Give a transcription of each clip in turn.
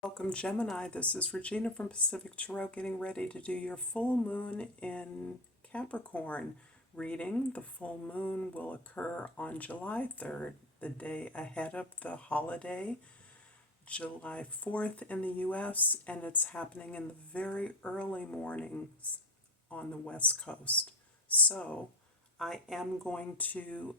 Welcome, Gemini. This is Regina from Pacific Tarot, getting ready to do your full moon in Capricorn reading. The full moon will occur on July 3rd, the day ahead of the holiday, July 4th in the U.S., and it's happening in the very early mornings on the West Coast. So I am going to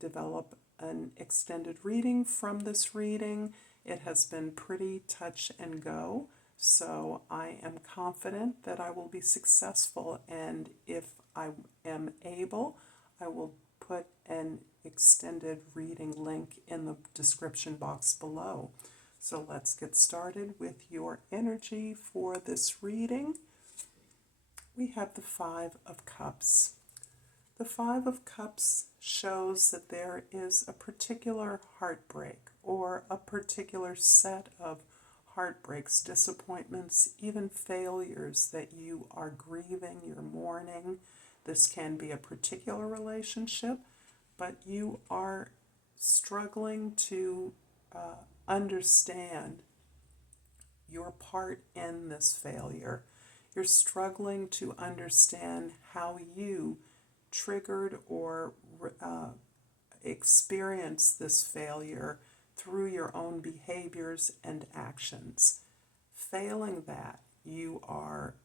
develop an extended reading from this reading. It has been pretty touch and go, so I am confident that I will be successful, and if I am able, I will put an extended reading link in the description box below. So let's get started with your energy for this reading. We have the Five of Cups. The Five of Cups shows that there is a particular heartbreak or a particular set of heartbreaks, disappointments, even failures that you are grieving, you're mourning. This can be a particular relationship, but you are struggling to understand your part in this failure. You're struggling to understand how you triggered or experienced this failure through your own behaviors and actions. Failing that, you are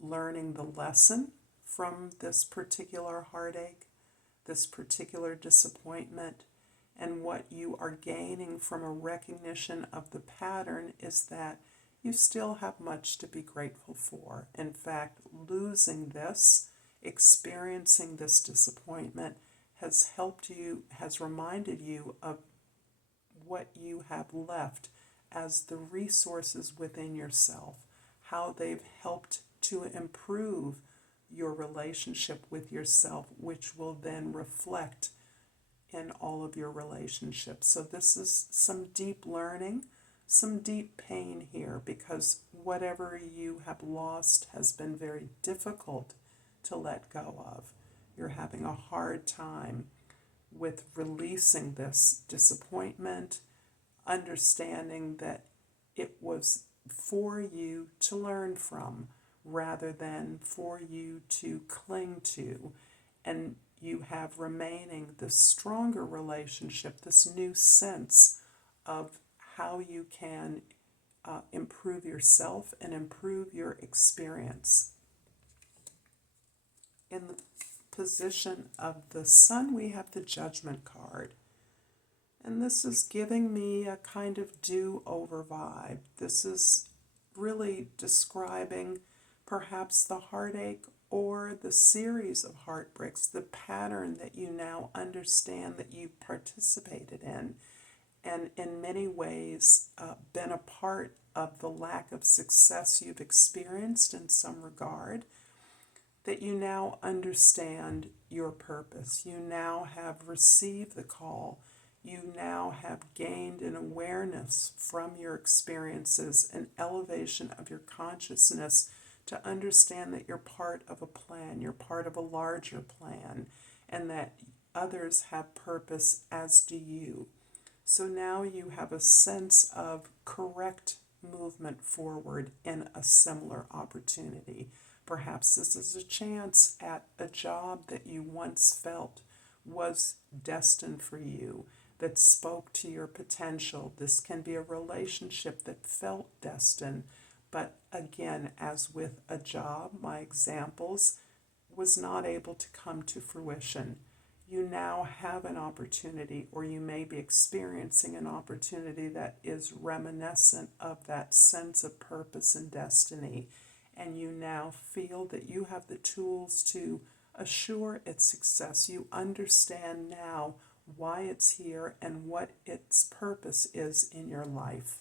learning the lesson from this particular heartache, this particular disappointment, and what you are gaining from a recognition of the pattern is that you still have much to be grateful for. In fact, losing this, experiencing this disappointment has helped you, has reminded you of what you have left as the resources within yourself, how they've helped to improve your relationship with yourself, which will then reflect in all of your relationships. So this is some deep learning, some deep pain here, because whatever you have lost has been very difficult to let go of. You're having a hard time with releasing this disappointment, understanding that it was for you to learn from rather than for you to cling to. And you have remaining this stronger relationship, this new sense of how you can improve yourself and improve your experience. In the position of the Sun, we have the Judgment card. And this is giving me a kind of do-over vibe. This is really describing perhaps the heartache or the series of heartbreaks, the pattern that you now understand that you participated in, and in many ways been a part of the lack of success you've experienced in some regard, that you now understand your purpose. You now have received the call. You now have gained an awareness from your experiences, an elevation of your consciousness to understand that you're part of a plan, you're part of a larger plan, and that others have purpose, as do you. So now you have a sense of correct movement forward in a similar opportunity. Perhaps this is a chance at a job that you once felt was destined for you, that spoke to your potential. This can be a relationship that felt destined. But again, as with a job, my examples, was not able to come to fruition. You now have an opportunity, or you may be experiencing an opportunity that is reminiscent of that sense of purpose and destiny. And you now feel that you have the tools to assure its success. You understand now why it's here and what its purpose is in your life.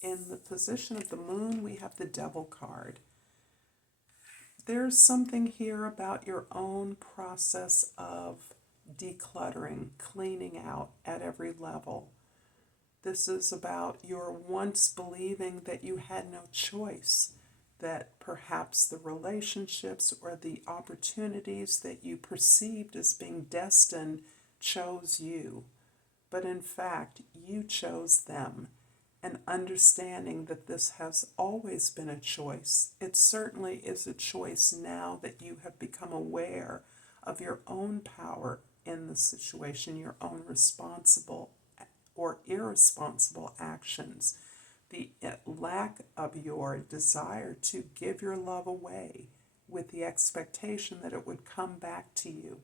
In the position of the Moon, we have the Devil card. There's something here about your own process of decluttering, cleaning out at every level. This is about your once believing that you had no choice, that perhaps the relationships or the opportunities that you perceived as being destined chose you. But in fact, you chose them. and understanding that this has always been a choice. It certainly is a choice now that you have become aware of your own power in the situation, your own responsible or irresponsible actions, the lack of your desire to give your love away with the expectation that it would come back to you.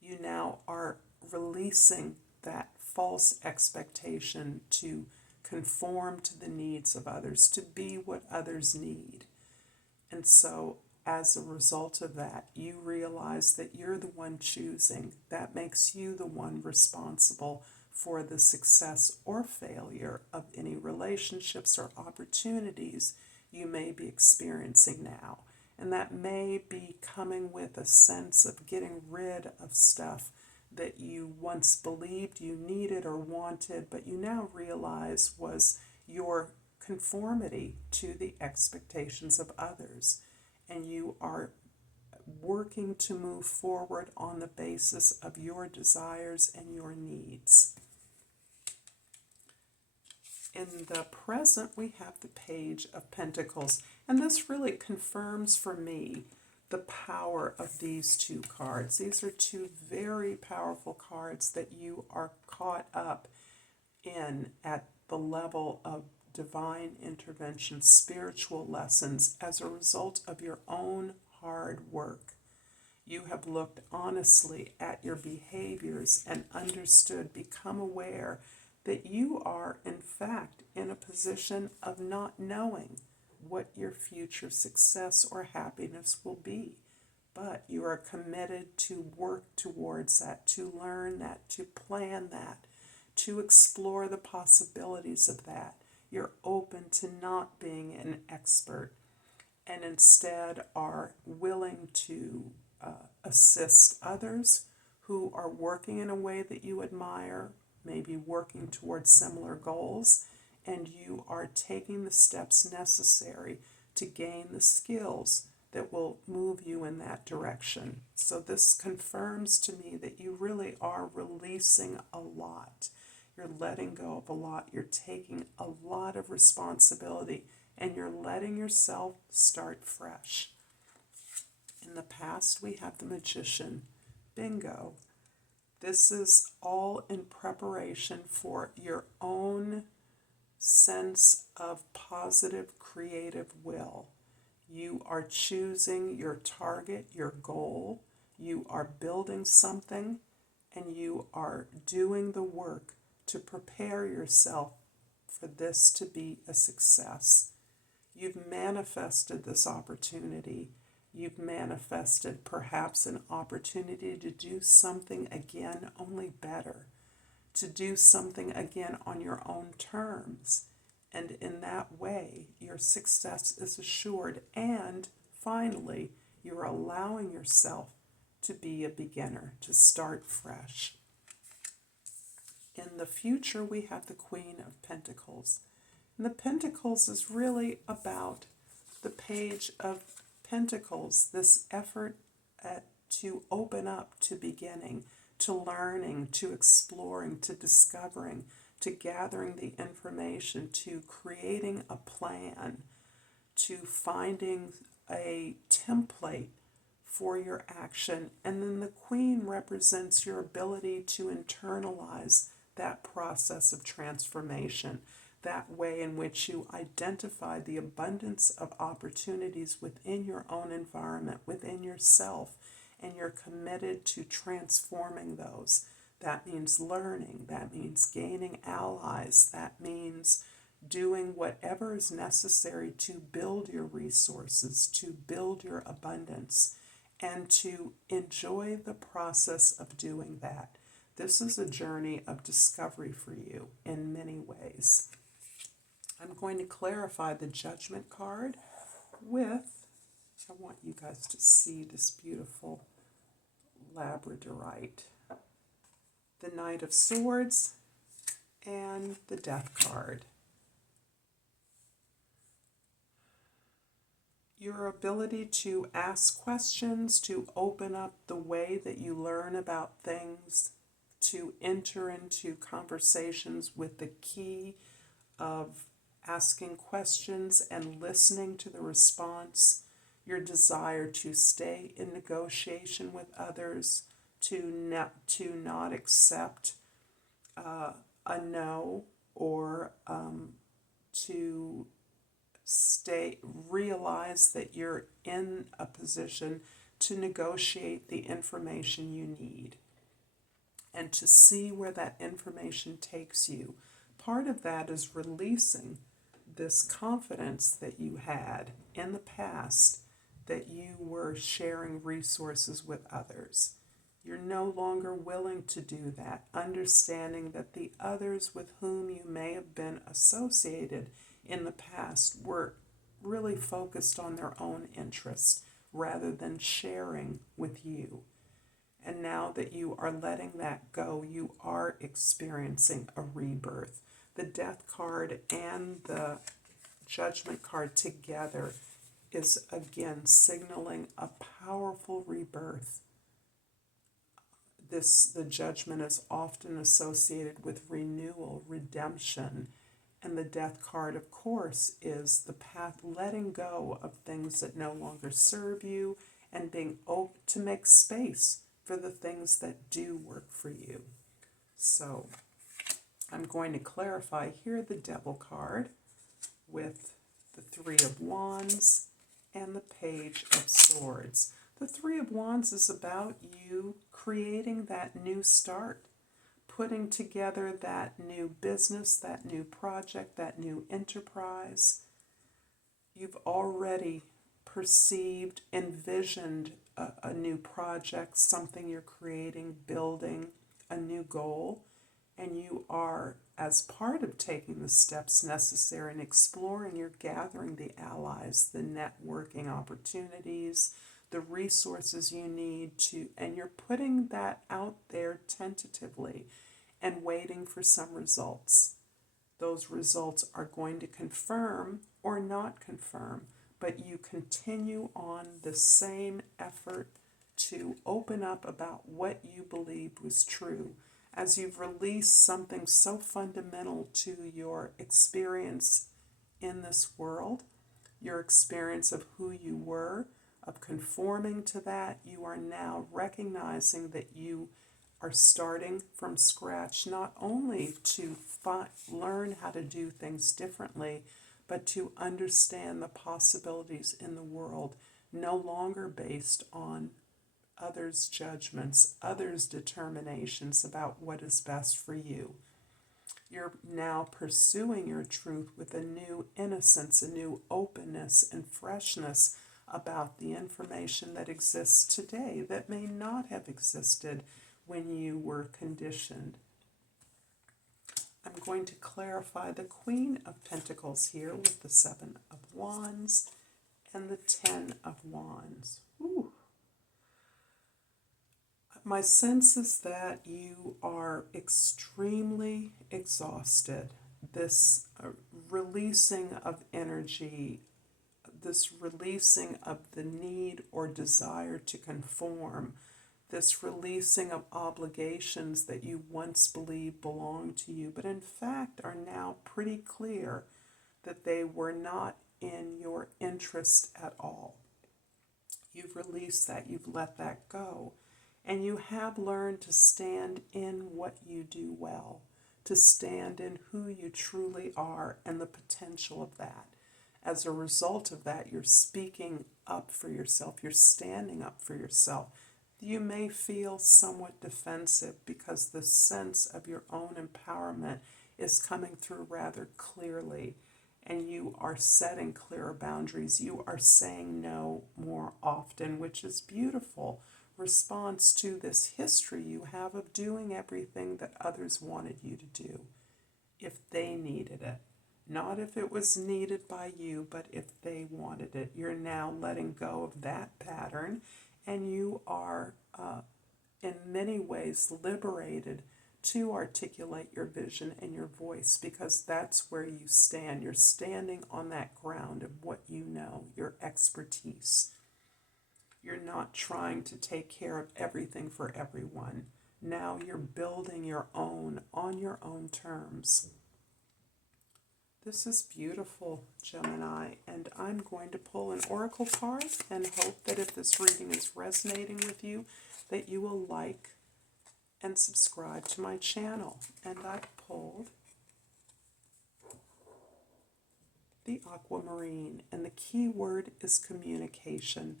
You now are releasing that false expectation to conform to the needs of others, to be what others need. And so, as a result of that, you realize that you're the one choosing. That makes you the one responsible for the success or failure of any relationships or opportunities you may be experiencing now. And that may be coming with a sense of getting rid of stuff that you once believed you needed or wanted, but you now realize was your conformity to the expectations of others. And you are working to move forward on the basis of your desires and your needs. In the present, we have the Page of Pentacles, and this really confirms for me the power of these two cards. These are two very powerful cards that you are caught up in at the level of divine intervention, spiritual lessons as a result of your own hard work. You have looked honestly at your behaviors and understood, become aware that you are, in fact, in a position of not knowing what your future success or happiness will be. But you are committed to work towards that, to learn that, to plan that, to explore the possibilities of that. You're open to not being an expert and instead are willing to assist others who are working in a way that you admire, maybe working towards similar goals, and you are taking the steps necessary to gain the skills that will move you in that direction. So this confirms to me that you really are releasing a lot. You're letting go of a lot. You're taking a lot of responsibility, and you're letting yourself start fresh. In the past, we have the Magician. Bingo. This is all in preparation for your own sense of positive, creative will. You are choosing your target, your goal. You are building something, and you are doing the work to prepare yourself for this to be a success. You've manifested this opportunity. You've manifested perhaps an opportunity to do something again, only better, to do something again on your own terms. And in that way, your success is assured. And finally, you're allowing yourself to be a beginner, to start fresh. In the future, we have the Queen of Pentacles. And the Pentacles is really about the Page of Pentacles, this effort to open up to beginning, to learning, to exploring, to discovering, to gathering the information, to creating a plan, to finding a template for your action. And then the Queen represents your ability to internalize that process of transformation, that way in which you identify the abundance of opportunities within your own environment, within yourself, and you're committed to transforming those. That means learning, that means gaining allies, that means doing whatever is necessary to build your resources, to build your abundance, and to enjoy the process of doing that. This is a journey of discovery for you in many ways. I'm going to clarify the Judgment card with, I want you guys to see this beautiful labradorite, the Knight of Swords, and the Death card. Your ability to ask questions, to open up the way that you learn about things, to enter into conversations with the key of asking questions and listening to the response, your desire to stay in negotiation with others, to not accept a no, or to realize that you're in a position to negotiate the information you need and to see where that information takes you. Part of that is releasing this confidence that you had in the past that you were sharing resources with others. You're no longer willing to do that, understanding that the others with whom you may have been associated in the past were really focused on their own interests rather than sharing with you. And now that you are letting that go, you are experiencing a rebirth. The Death card and the Judgment card together is again signaling a powerful rebirth. The Judgment is often associated with renewal, redemption, and the Death card, of course, is the path, letting go of things that no longer serve you and being open to make space for the things that do work for you. So I'm going to clarify here the Devil card with the Three of Wands and the Page of Swords. The Three of Wands is about you creating that new start, putting together that new business, that new project, that new enterprise. You've already perceived, envisioned a new project, something you're creating, building, a new goal, and you are, as part of taking the steps necessary and exploring, you're gathering the allies, the networking opportunities, the resources you need to, and you're putting that out there tentatively and waiting for some results. Those results are going to confirm or not confirm, but you continue on the same effort to open up about what you believed was true. As you've released something so fundamental to your experience in this world, your experience of who you were, of conforming to that, you are now recognizing that you are starting from scratch, not only to learn how to do things differently, but to understand the possibilities in the world, no longer based on others' judgments, others' determinations about what is best for you. You're now pursuing your truth with a new innocence, a new openness and freshness about the information that exists today that may not have existed when you were conditioned. I'm going to clarify the Queen of Pentacles here with the Seven of Wands and the Ten of Wands. Ooh. My sense is that you are extremely exhausted. This releasing of energy, this releasing of the need or desire to conform, this releasing of obligations that you once believed belonged to you, but in fact are now pretty clear that they were not in your interest at all. You've released that, you've let that go, and you have learned to stand in what you do well, to stand in who you truly are and the potential of that. As a result of that, you're speaking up for yourself, you're standing up for yourself. You may feel somewhat defensive because the sense of your own empowerment is coming through rather clearly, and you are setting clearer boundaries. You are saying no more often, which is beautiful response to this history you have of doing everything that others wanted you to do if they needed it. Not if it was needed by you, but if they wanted it. You're now letting go of that pattern, and you are, in many ways, liberated to articulate your vision and your voice, because that's where you stand. You're standing on that ground of what you know, your expertise. You're not trying to take care of everything for everyone. Now you're building your own on your own terms. This is beautiful, Gemini, and I'm going to pull an oracle card and hope that if this reading is resonating with you, that you will like and subscribe to my channel. And I pulled the aquamarine, and the key word is communication.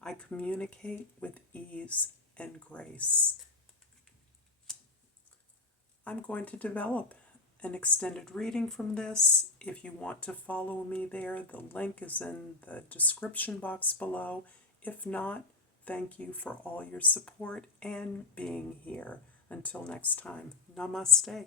I communicate with ease and grace. I'm going to develop an extended reading from this. If you want to follow me there, the link is in the description box below. If not, thank you for all your support and being here. Until next time, namaste.